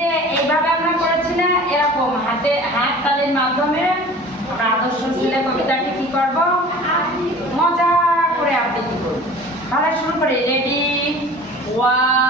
যে এইভাবে আমরা করেছি না, এরকম হাত তালির মাধ্যমে আমরা আদর্শ ছেলে কবিতাটি কি করব, মজা করে আবৃত্তি করব। তাহলে শুরু করি। রেডি, 1